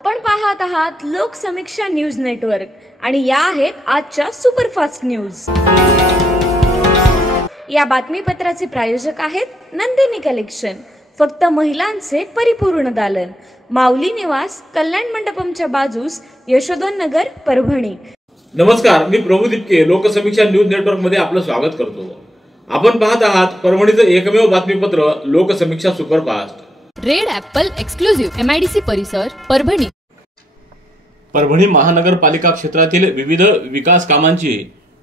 आपण पाहत आहात लोकसमीक्षा न्यूज नेटवर्क आणि या आहेत आजच्या सुपरफास्ट न्यूज। या बातमीपत्राचे प्रायोजक आहेत नंदिनी कलेक्शन, फक्त महिलांचे परिपूर्ण दालन, माऊली निवास, कल्याण मंडपमच्या बाजूस, यशोधन नगर, परभणी। नमस्कार, मी प्रभू दीपके लोकसमीक्षा न्यूज नेटवर्क मध्ये आपलं स्वागत करतो। आपण पाहत आहात परभणीचं एकमेव बातमीपत्र Loksamiksha superfast. Red Apple exclusive MIDC परिसर, परभणी। परभणी महानगरपालिका क्षेत्रातील विविध विकास कामांची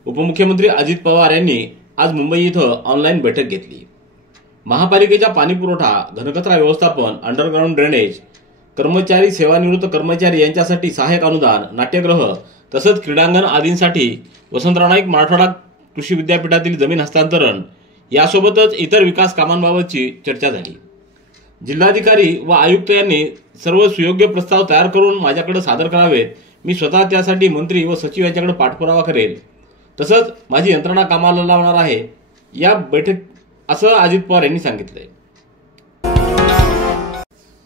उपमुख्यमंत्री अजित पवार यांनी आज मुंबई इथं ऑनलाईन बैठक घेतली। महापालिकेच्या पाणीपुरवठा, घनकचरा व्यवस्थापन, अंडरग्राउंड ड्रेनेज, कर्मचारी, सेवानिवृत्त कर्मचारी यांच्यासाठी सहाय्यक अनुदान, नाट्यगृह तसंच क्रीडांगण आदींसाठी वसंतराव नाईक मराठवाडा कृषी विद्यापीठातील जमीन हस्तांतरण यासोबतच इतर विकास कामांबाबतची चर्चा झाली। जिल्हाधिकारी व आयुक्त यांनी सर्व सुयोग्य प्रस्ताव तयार करून माझ्याकडे सादर करावेत। मी स्वतः त्यासाठी मंत्री व सचिव यांच्याकडे पाठपुरावा करेल, तसंच माझी यंत्रणा कामाला लावणार आहे, या बैठक असं अजित पवार यांनी सांगितलंय।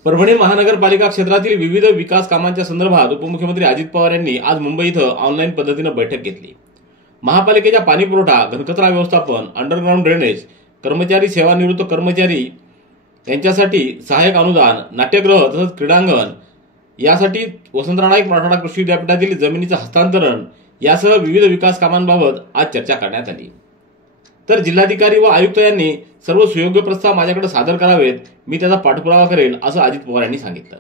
परभणी महानगरपालिका क्षेत्रातील विविध विकास कामांच्या संदर्भात उपमुख्यमंत्री अजित पवार यांनी आज मुंबई इथं ऑनलाईन पद्धतीनं बैठक घेतली। महापालिकेच्या पाणीपुरवठा, घनकचरा व्यवस्थापन, अंडरग्राउंड ड्रेनेज, कर्मचारी, सेवानिवृत्त कर्मचारी यांच्यासाठी सहाय्यक अनुदान, नाट्यगृह तसंच क्रीडांगण यासाठी वसंतराव नाईक मराठवाडा कृषी विद्यापीठातील जमिनीचं हस्तांतरण यासह विविध विकास कामांबाबत आज चर्चा करण्यात आली। तर जिल्हाधिकारी व आयुक्त यांनी सर्व सुयोग्य प्रस्ताव माझ्याकडे सादर करावेत, मी त्याचा पाठपुरावा करेल, असं अजित पवार यांनी सांगितलं।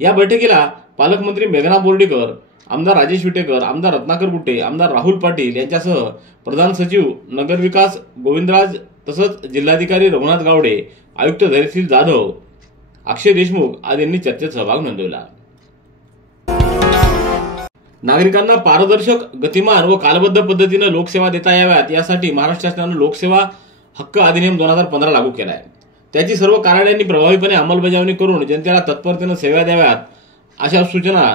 या बैठकीला पालकमंत्री मेघना बोर्डीकर, आमदार राजेश विटेकर, आमदार रत्नाकर गुट्टे, आमदार राहुल पाटील यांच्यासह प्रधान सचिव नगरविकास गोविंदराज तसंच जिल्हाधिकारी रघुनाथ गावडे, आयुक्त धैर्यशील जाधव, अक्षय देशमुख आदींनी चर्चेत सहभाग नोंदवला। नागरिकांना पारदर्शक, गतिमान व कालबद्ध पद्धतीने लोकसेवा देता याव्यात यासाठी महाराष्ट्र शासनाने लोकसेवा हक्क अधिनियम 2015 लागू केला आहे। त्याची सर्व कार्यालयांनी प्रभावीपणे अंमलबजावणी करून जनतेला तत्परतेने सेवा द्याव्यात अशा सूचना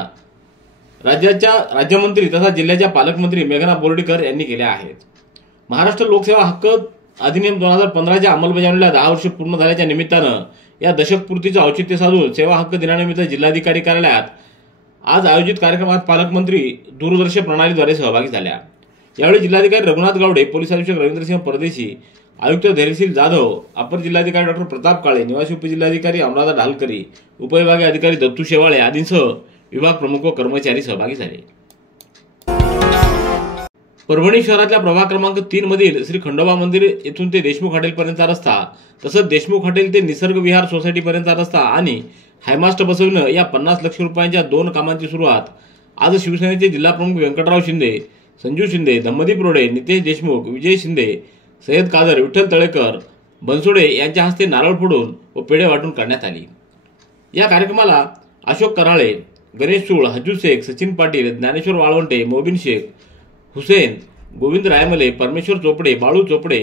राज्याच्या राज्यमंत्री तथा जिल्ह्याच्या पालकमंत्री मेघना बोर्डीकर यांनी केल्या आहेत। महाराष्ट्र लोकसेवा हक्क अधिनियम 2015च्या अंमलबजावणीला 10 वर्ष पूर्ण झाल्याच्या निमित्तानं या दशकपूर्तीचं औचित्य साधून सेवा हक्क दिनानिमित्त जिल्हाधिकारी कार्यालयात आज आयोजित कार्यक्रमात पालकमंत्री दूरदृश्य प्रणालीद्वारे सहभागी झाल्या। यावेळी जिल्हाधिकारी रघुनाथ गावडे, पोलीस अधीक्षक रवींद्रसिंह परदेशी, आयुक्त धैर्यशील जाधव, अपर जिल्हाधिकारी डॉ. प्रताप काळे, निवासी उपजिल्हाधिकारी अनुराधा ढालकरी, उपविभागीय अधिकारी दत्तू शेवाळे आदींसह विभाग प्रमुख व कर्मचारी सहभागी झाले। परभणी शहरातल्या प्रभाग क्रमांक 3 मधील श्री खंडोबा मंदिर येथून ते देशमुख हॉटेलपर्यंतचा रस्ता, तसंच देशमुख हॉटेल ते निसर्ग विहार सोसायटीपर्यंतचा रस्ता आणि हायमास्ट बसविणं या 50 लाख रुपयांच्या 2 कामांची सुरुवात आज शिवसेनेचे जिल्हाप्रमुख व्यंकटराव शिंदे, संजू शिंदे, धम्मदीप रोडे, नितेश देशमुख, विजय शिंदे, सय्यद कादर, विठ्ठल तळेकर, बनसोडे यांच्या हस्ते नारळ फोडून व पेढे वाटून करण्यात आली। या कार्यक्रमाला अशोक कराळे, गणेश सूळ, हजू शेख, सचिन पाटील, ज्ञानेश्वर वाळवंटे, मोबिन शेख, हुसेन, गोविंद रायमले, परमेश्वर चोपडे, बाळू चोपडे,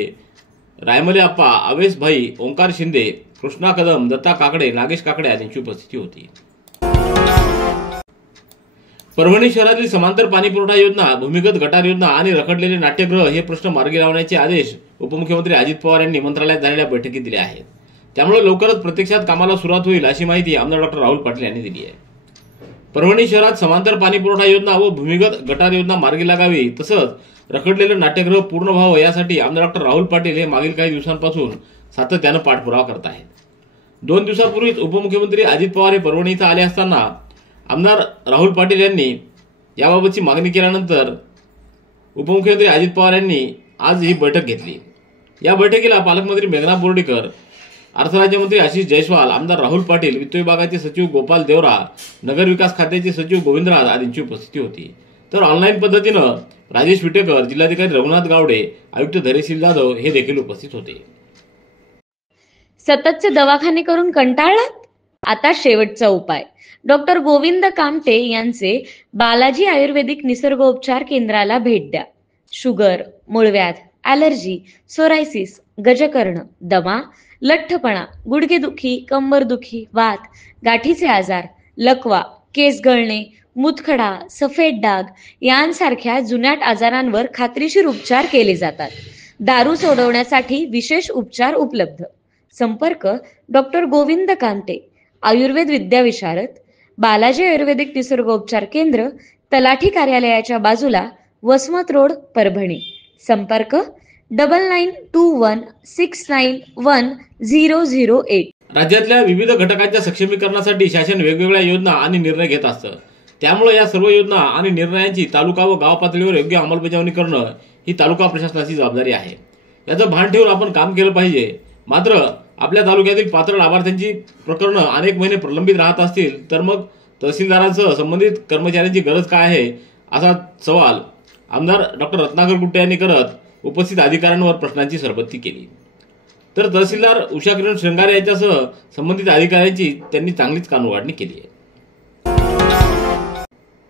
रायमले अप्पा, अवेश भाई, ओंकार शिंदे, कृष्णा कदम, दत्ता काकडे, नागेश काकडे आदींची उपस्थिती होती। परभणी शहरातील समांतर पाणीपुरवठा योजना, भूमिगत गटार योजना आणि रखडलेले नाट्यगृह हे प्रश्न मार्गी लावण्याचे आदेश उपमुख्यमंत्री अजित पवार यांनी मंत्रालयात झालेल्या बैठकीत दिले आहेत। त्यामुळे लवकरच प्रत्यक्षात कामाला सुरुवात होईल अशी माहिती आमदार डॉ. राहुल पाटील यांनी दिली आहे। परभणी शहरात समांतर पाणीपुरवठा योजना व भूमिगत गटार योजना मार्गी लागावी तसंच रखडलेले नाट्यगृह पूर्ण व्हावं यासाठी आमदार डॉ. राहुल पाटील हे मागील काही दिवसांपासून सातत्यानं पाठपुरावा करत आहेत। 2 दिवसांपूर्वीच उपमुख्यमंत्री अजित पवार हे परभणी इथं आले असताना आमदार राहुल पाटील यांनी याबाबतची मागणी केल्यानंतर उपमुख्यमंत्री अजित पवार यांनी आज ही बैठक घेतली। या बैठकीला पालकमंत्री मेघना बोर्डीकर, अर्थराज्यमंत्री आशिष जयस्वाल, आमदार राहुल पाटील, वित्त विभागाचे सचिव गोपाल देवरा, नगरविकास खात्याचे सचिव गोविंदराज आदींची उपस्थिती होती। तर ऑनलाईन पद्धतीनं राजेश विटेकर, जिल्हाधिकारी रघुनाथ गावडे, आयुक्त धैर्यशील जाधव हे देखील उपस्थित होते। सततचे दवाखाने करून कंटाळलात? आता शेवटचा उपाय। डॉक्टर गोविंद कामटे यांचे बालाजी आयुर्वेदिक निसर्गोपचार केंद्राला भेट द्या। शुगर, मूळव्याध, ॲलर्जी, सोरायसिस, गजकर्ण, दमा, लठ्ठपणा, गुडघेदुखी, कंबरदुखी, वात, गाठीचे आजार, लकवा, केस गळणे, मुतखडा, सफेद डाग यांसारख्या जुनाट आजारांवर खात्रीशीर उपचार केले जातात। दारू सोडवण्यासाठी विशेष उपचार उपलब्ध। संपर्क डॉक्टर गोविंद कामटे, आयुर्वेद विद्याविशारद, बालाजी आयुर्वेदिक निसर्गोपचार केंद्र, तलाठी कार्यालयाच्या बाजूला, वसमत रोड, परभणी. संपर्क 9921691008. राज्यातल्या विविध घटकांच्या सक्षमीकरणासाठी शासन वेगवेगळ्या योजना आणि निर्णय घेत असतं. त्यामुळे या सर्व योजना आणि निर्णयांची तालुका व गाव पातळीवर योग्य अंमलबजावणी करणं ही तालुका प्रशासनाची जबाबदारी आहे. याचं भान ठेवून आपण काम केलं पाहिजे. मात्र आपल्या तालुक्यातील पात्र लाभार्थ्यांची प्रकरणं अनेक महिने प्रलंबित राहत असतील तर मग तहसीलदारांसह संबंधित कर्मचाऱ्यांची गरज काय आहे, असा सवाल आमदार डॉक्टर रत्नाकर गुट्टे यांनी करत उपस्थित अधिकाऱ्यांवर प्रश्नांची सरबत्ती केली. तर तहसीलदार उषा किरण श्रंगारे यांच्यासह संबंधित अधिकाऱ्यांची त्यांनी चांगलीच कानउघाडणी केली आहे.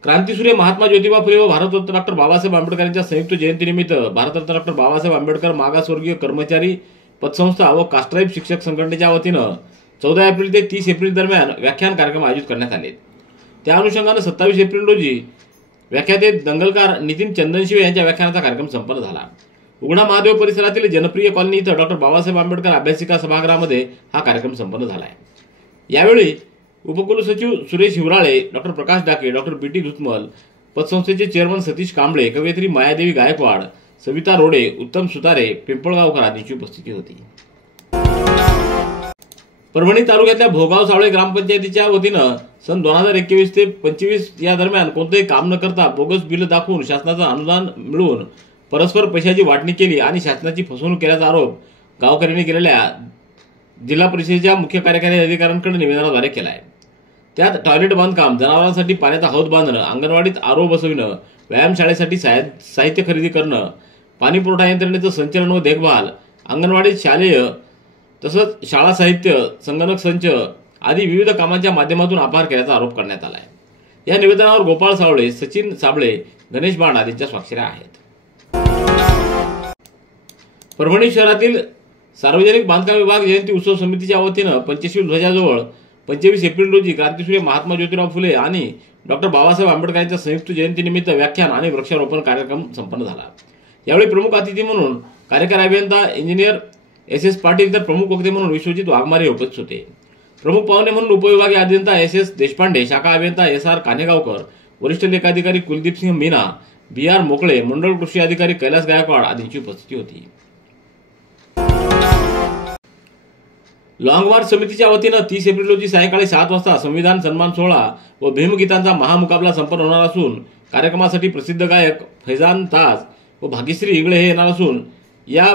क्रांतीसूर्य महात्मा ज्योतिबा फुले व भारतरत्न डॉक्टर बाबासाहेब आंबेडकर यांच्या संयुक्त जयंतीनिमित्त भारतरत्न डॉक्टर बाबासाहेब आंबेडकर मागासवर्गीय कर्मचारी पतसंस्था व कास्ट्राईब शिक्षक संघटनेच्या वतीनं 14 एप्रिल ते 30 एप्रिल दरम्यान व्याख्यान कार्यक्रम आयोजित करण्यात आले. त्या अनुषंगानं 27 एप्रिल रोजी व्याख्याते दंगलकार नितीन चंदनशिवे यांच्या व्याख्यानाचा कार्यक्रम संपन्न झाला. उघडा महादेव परिसरातील जनप्रिय कॉलनी इथं डॉक्टर बाबासाहेब आंबेडकर अभ्यासिका सभागृहामध्ये हा कार्यक्रम संपन्न झाला आहे. यावेळी उपकुलसचिव Suresh Hiwrale, doctor Prakash Dake, doctor BT Dhutmal, पतसंस्थेचे चेअरमन सतीश कांबळे, कवयित्री मायादेवी गायकवाड, सविता रोडे, उत्तम सुतारे, पिंपळगावकर आदींची उपस्थिती होती. परभणी तालुक्यातल्या भोगाव सावळे ग्रामपंचायतीच्या वतीनं सन 2021 ते 25 या दरम्यान कोणतेही काम न करता बोगस बिल दाखवून शासनाचं अनुदान मिळवून परस्पर पैशाची वाटणी केली आणि शासनाची फसवणूक केल्याचा आरोप गावकऱ्यांनी केलेल्या जिल्हा परिषदेच्या मुख्य कार्यकारी अधिकाऱ्यांकडे निवेदनाद्वारे केला आहे. त्यात टॉयलेट बांधकाम, जनावरांसाठी पाण्याचा हौद बांधणं, अंगणवाडीत आरो बसविणं, व्यायामशाळेसाठी साहित्य खरेदी करणं, पाणी पुरवठा यंत्रणेचं संचलन व देखभाल, अंगणवाडीत शालेय तसंच शाळा साहित्य, संगणक संच आदी विविध कामांच्या माध्यमातून अपहार केल्याचा आरोप करण्यात आला आहे. या निवेदनावर गोपाळ सावळे, सचिन साबळे, गणेश बाण आदींच्या स्वाक्षऱ्या आहेत. परभणी शहरातील सार्वजनिक बांधकाम विभाग जयंती उत्सव समितीच्या वतीनं पंचशील ध्वजाजवळ 25 एप्रिल रोजी क्रांतीसूर्य महात्मा ज्योतिराव फुले आणि डॉक्टर बाबासाहेब आंबेडकर यांच्या संयुक्त जयंतीनिमित्त व्याख्यान आणि वृक्षारोपण कार्यक्रम संपन्न झाला. यावेळी प्रमुख अतिथी म्हणून कार्यकारी अभियंता इंजिनियर SS पाटील तर प्रमुख वक्ते म्हणून विश्वजित वाघमारे उपस्थित होते. प्रमुख पाहुणे म्हणून उपविभागीय अभियंता SS देशपांडे, शाखा अभियंता SR कानेगावकर, वरिष्ठ लेखाधिकारी कुलदीप सिंह मीना, BR मोकळे, मंडळ कृषी अधिकारी कैलास गायकवाड आदींची उपस्थिती होती. लॉंग मार्च समितीच्या वतीनं 30 एप्रिल रोजी सायंकाळी 7 वाजता संविधान सन्मान सोहळा व भीमगीतांचा महामुकाबला संपन्न होणार असून कार्यक्रमासाठी प्रसिद्ध गायक फैजान ताज व भाग्यश्री हिगळे हे येणार असून या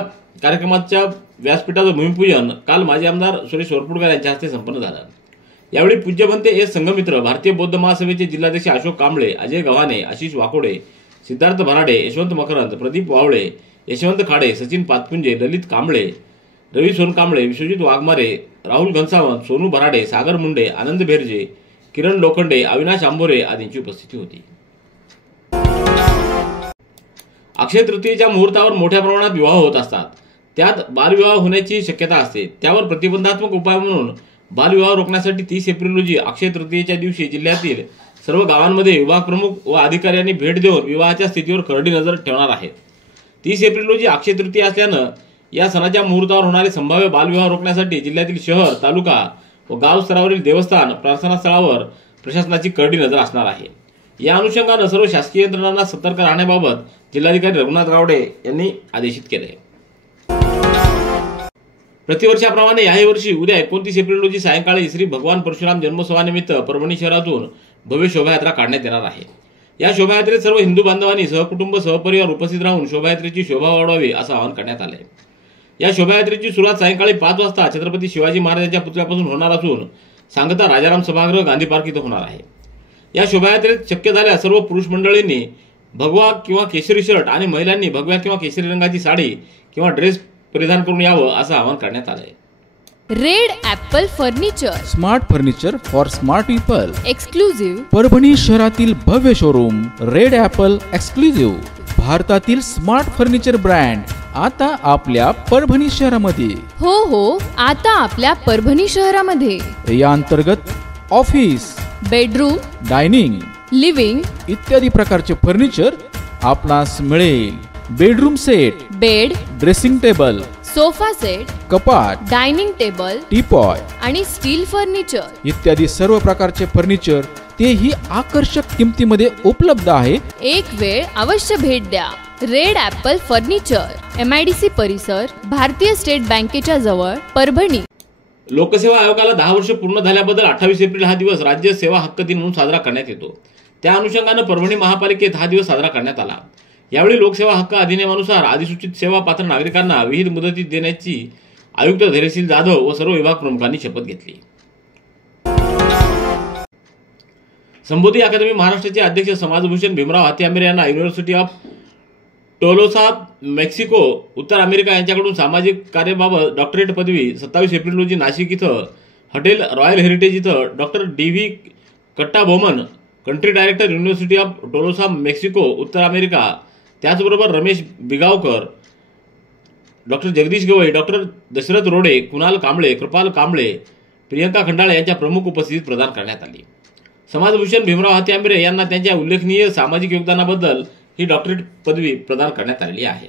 कार्यक्रमाच्या व्यासपीठाचं भूमिपूजन काल माजी आमदार सुरेश वरपुडकर यांच्या हस्ते संपन्न झालं. यावेळी पूज्यभंते एस संघमित्र, भारतीय बौद्ध महासभेचे जिल्हाध्यक्ष अशोक कांबळे, अजय गव्हाणे, आशिष वाकोडे, सिद्धार्थ भराडे, यशवंत मकरंद, प्रदीप वावळे, यशवंत खाडे, सचिन पातपुंजे, ललित कांबळे, रवी सोनकांबळे, विश्वजित वाघमारे, राहुल घनसावंत, सोनू भराडे, सागर मुंडे, आनंद भेरजे, किरण लोखंडे, अविनाश आंबोरे आदींची उपस्थिती होती. अक्षय तृतीयेच्या मुहूर्तावर मोठ्या प्रमाणात विवाह होत असतात. त्यात बालविवाह होण्याची शक्यता असते. त्यावर प्रतिबंधात्मक उपाय म्हणून बालविवाह रोखण्यासाठी 30 एप्रिल रोजी अक्षय तृतीयेच्या दिवशी जिल्ह्यातील सर्व गावांमध्ये विभाग प्रमुख व अधिकाऱ्यांनी भेट देऊन विवाहाच्या स्थितीवर करडी नजर ठेवणार आहेत. 30 एप्रिल रोजी अक्षय तृतीया असल्यानं या सणाच्या मुहूर्तावर होणारे संभाव्य बालविवाह रोखण्यासाठी जिल्ह्यातील शहर, तालुका व गाव स्तरावरील देवस्थान, प्रार्थना स्थळावर प्रशासनाची करडी नजर असणार आहे. या अनुषंगानं सर्व शासकीय यंत्रणांना सतर्क राहण्याबाबत जिल्हाधिकारी रघुनाथ गावडे यांनी आदेशित केले. प्रतिवर्षाप्रमाणे याही वर्षी उद्या 29 एप्रिल रोजी सायंकाळी श्री भगवान परशुराम जन्मोत्सवानिमित्त परभणी शहरातून भव्य शोभायात्रा काढण्यात येणार आहे. या शोभायात्रेत सर्व हिंदू बांधवांनी सहकुटुंब सहपरिवार उपस्थित राहून शोभायात्रेची शोभा वाढवावी असं आवाहन करण्यात आले. या शोभायात्रेची सुरुवात सायंकाळी 5 वाजता छत्रपती शिवाजी महाराजांच्या पुतळ्यापासून होणार असून सांगता राजाराम सभागृह, गांधी पार्क इथं होणार आहे. या शोभायात्रेत शक्य झाल्यास सर्व पुरुष मंडळींनी भगवा किंवा केशरी शर्ट आणि महिलांनी भगव्या किंवा केशरी रंगाची साडी किंवा ड्रेस परिधान करून यावं असं आवाहन करण्यात आलंय. Red Apple furniture, smart furniture for smart people, exclusive Parbhani शहरातील भव्य शोरूम रेड ॲपल एक्सक्लुझिव्ह, भारतातील स्मार्ट फर्निचर ब्रँड आता आपल्या परभणी शहरामध्ये. हो, आता आपल्या परभणी शहरामध्ये. या अंतर्गत ऑफिस, बेडरूम, डायनिंग, लिव्हिंग इत्यादी प्रकारचे फर्निचर आपणास मिळेल. Bedroom set, bed, dressing table, sofa set, कपाट, डायनिंग टेबल, टीपॉय आणि स्टील फर्निचर इत्यादी सर्व प्रकारचे फर्निचर तेही आकर्षक किमतीमध्ये उपलब्ध आहे। एक वेळ अवश्य भेट द्या। रेड ॲपल फर्निचर, MIDC परिसर, भारतीय स्टेट बँकेच्या जवळ, परभणी। लोकसेवा आयोगाला 10 वर्ष पूर्ण झाल्याबद्दल 28 एप्रिल हा दिवस राज्य सेवा हक्क दिन म्हणून साजरा करण्यात येतो। त्या अनुषंगाने परभणी महापालिकेत हा दिवस साजरा करण्यात आला। यावेळी लोकसेवा हक्क अधिनियमानुसार अधिसूचित सेवा पात्र नागरिकांना विहित मुदतीत देण्याची आयुक्त धैर्यशील जाधव व सर्व विभाग प्रमुखांनी शपथ घेतली। संबोधी अकादमी महाराष्ट्राचे अध्यक्ष समाजभूषण भीमराव हाती यांना युनिव्हर्सिटी ऑफ टोलोसा मेक्सिको उत्तर अमेरिका यांच्याकडून सामाजिक कार्याबाबत डॉक्टरेट पदवी 27 एप्रिल रोजी नाशिक इथं हॉटेल रॉयल हेरिटेज इथं doctor DV Kattaboman, country director university of Tolosa Mexico उत्तर अमेरिका, त्याचबरोबर रमेश बिगावकर, डॉक्टर जगदीश गवई, डॉक्टर दशरथ रोडे, कुणाल कांबळे, कृपाल कांबळे, प्रियंका खंडाळे यांच्या प्रमुख उपस्थितीत प्रदान करण्यात आली। समाजभूषण भीमराव हाती यांना त्यांच्या उल्लेखनीय सामाजिक योगदानाबद्दल ही डॉक्टरेट पदवी प्रदान करण्यात आलेली आहे।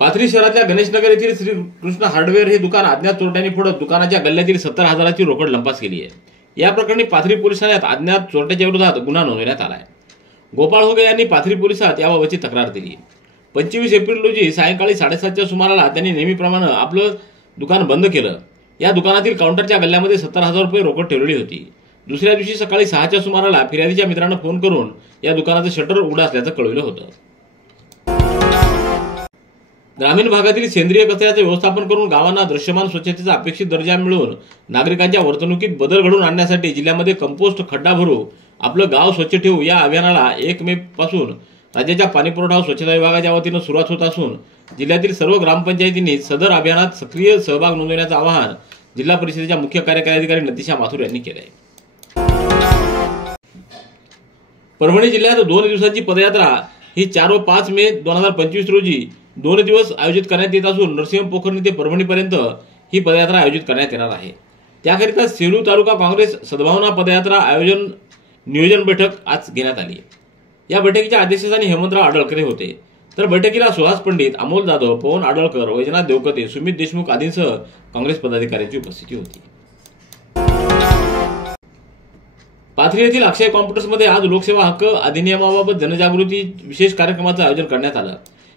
पाथरी शहरातल्या गणेशनगर येथील श्री कृष्ण हार्डवेअर हे दुकान अज्ञात चोरट्यांनी फोडत दुकानाच्या गल्ल्यातील 70,000ची रोकड लंपास केली आहे। या प्रकरणी पाथरी पोलीस ठाण्यात अज्ञात चोरट्याच्या विरोधात गुन्हा नोंदवण्यात आला आहे। गोपाळ होगे यांनी पाथरी पोलिसात याबाबतची तक्रार दिली। 25 एप्रिल रोजी सायंकाळी 7:30च्या सुमाराला त्यांनी नेहमीप्रमाणे आपलं दुकान बंद केलं। या दुकानातील काउंटरच्या गल्ल्यामध्ये 70,000 रुपये रोकड ठेवलेली होती। दुसऱ्या दिवशी सकाळी 6च्या सुमाराला फिर्यादीच्या मित्रांना फोन करून या दुकानाचं शटर उघडं असल्याचं कळवलं होतं। ग्रामीण भागातील सेंद्रिय कचऱ्याचं व्यवस्थापन करून गावांना दृश्यमान स्वच्छतेचा अपेक्षित दर्जा मिळवून नागरिकांच्या वर्तणुकीत बदल घडवून आणण्यासाठी जिल्ह्यामध्ये कंपोस्ट खड्डा भरू, आपलं गाव स्वच्छ ठेवू या अभियानाला 1 मे पासून राज्याच्या पाणीपुरवठा व स्वच्छता विभागाच्या वतीनं सुरुवात होत असून जिल्ह्यातील सर्व ग्रामपंचायतींनी सदर अभियानात सक्रिय सहभाग नोंदवण्याचं आवाहन जिल्हा परिषदेच्या मुख्य कार्यकारी अधिकारी नतीशा माथुर यांनी केलं आहे। परभणी जिल्ह्यात 2 दिवसांची पदयात्रा ही 4 व 5 मे 2025 रोजी 2 दिवस आयोजित करण्यात येत असून नरसिंह पोखर्णी ते परभणीपर्यंत ही पदयात्रा आयोजित करण्यात येणार आहे। त्याकरिता सेलू तालुका काँग्रेस सद्भावना पदयात्रा आयोजन नियोजन बैठक आज घेण्यात आली। या बैठकीच्या अध्यक्षस्थानी हेमंतराव आडळकर होते, तर बैठकीला सुहास पंडित, अमोल जाधव, पवन आडळकर, वैजनाथ देवकते, सुमित देशमुख आदींसह काँग्रेस पदाधिकाऱ्यांची उपस्थिती होती। पाथरी येथील अक्षय कॉम्प्युटर्समध्ये आज लोकसेवा हक्क अधिनियमाबाबत जनजागृती विशेष कार्यक्रमाचं आयोजन करण्यात आलं।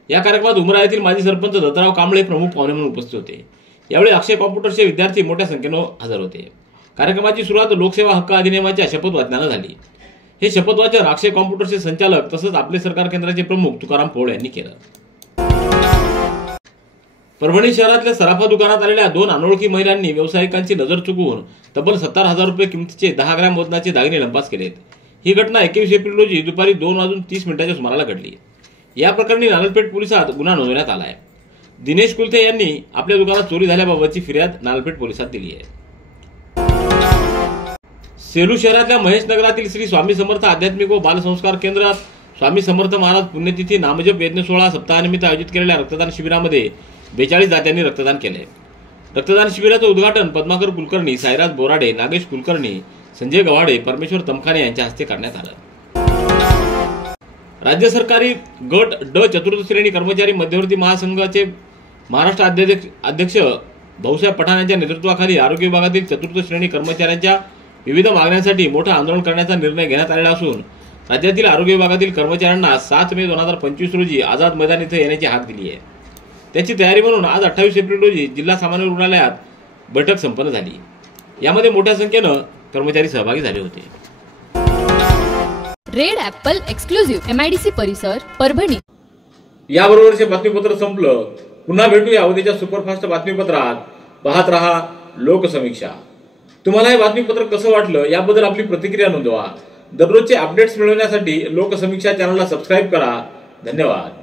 या कार्यक्रमात उमरा येथील माजी सरपंच दत्तराव कांबळे प्रमुख पाहुणे म्हणून उपस्थित होते। यावेळी अक्षय कॉम्प्युटर्सचे विद्यार्थी मोठ्या संख्येनं हजर होते। कार्यक्रमाची सुरुवात लोकसेवा हक्क अधिनियमाच्या शपथ वाचनानं झाली। हे शपथवाचन अक्षय कॉम्प्युटरचे संचालक तसंच आपले सरकार केंद्राचे प्रमुख तुकाराम पोळ यांनी केलं। परभणी शहरातल्या सराफा दुकानात आलेल्या 2 अनोळखी महिलांनी व्यावसायिकांची नजर चुकवून तब्बल 70,000 रुपये किमतीचे 10 ग्रॅम वजनाचे दागिने लंपास केलेत। ही घटना 21 एप्रिल रोजी दुपारी 2:30 सुमाराला घडली। या प्रकरणी नानलपेठ पोलिसात गुन्हा नोंदवण्यात आला आहे। दिनेश कुलथे यांनी आपल्या दुकानात चोरी झाल्याबाबतची फिर्याद नानलपेठ पोलिसात दिली आहे। सेलू शहरातल्या महेश नगरातील श्री स्वामी समर्थ आध्यात्मिक व बालसंस्कार केंद्रात स्वामी समर्थ महाराज पुण्यतिथी नामजप यज्ञ सोहळा सप्ताहानिमित्त आयोजित केलेल्या रक्तदान शिबिरामध्ये 42 दात्यांनी रक्तदान केले। रक्तदान शिबिराचं उद्घाटन पद्माकर कुलकर्णी, साईराज बोराडे, नागेश कुलकर्णी, संजय गव्हाडे, परमेश्वर तमखाने यांच्या हस्ते करण्यात आलं। राज्य सरकारी गट ड चतुर्थ श्रेणी कर्मचारी मध्यवर्ती महासंघाचे महाराष्ट्र अध्यक्ष भाऊसाहेब पठाण यांच्या नेतृत्वाखाली आरोग्य विभागातील चतुर्थ श्रेणी कर्मचाऱ्यांच्या विविध मागण्यांसाठी मोठं आंदोलन करण्याचा निर्णय घेण्यात आलेला असून राज्यातील आरोग्य विभागातील कर्मचाऱ्यांना 7 मे 2025 रोजी आझाद मैदान इथं येण्याची हाक दिली आहे। त्याची तयारी म्हणून आज 28 एप्रिल रोजी जिल्हा सामान्य रुग्णालयात बैठक संपन्न झाली। यामध्ये मोठ्या संख्येनं कर्मचारी सहभागी झाले होते। रेड ॲपल एक्सक्लुझिव्ह MIDC परिसर, परभणी। याबरोबरचे बातमीपत्र संपलं। पुन्हा भेटूया उद्याच्या सुपरफास्ट बातमीपत्रात। पाहत रहा लोकसमीक्षा। तुम्हाला हे बातमीपत्र कसं वाटलं याबद्दल आपली प्रतिक्रिया नोंदवा। दररोजचे अपडेट्स मिळवण्यासाठी लोकसमीक्षा चॅनलला सबस्क्राईब करा। धन्यवाद।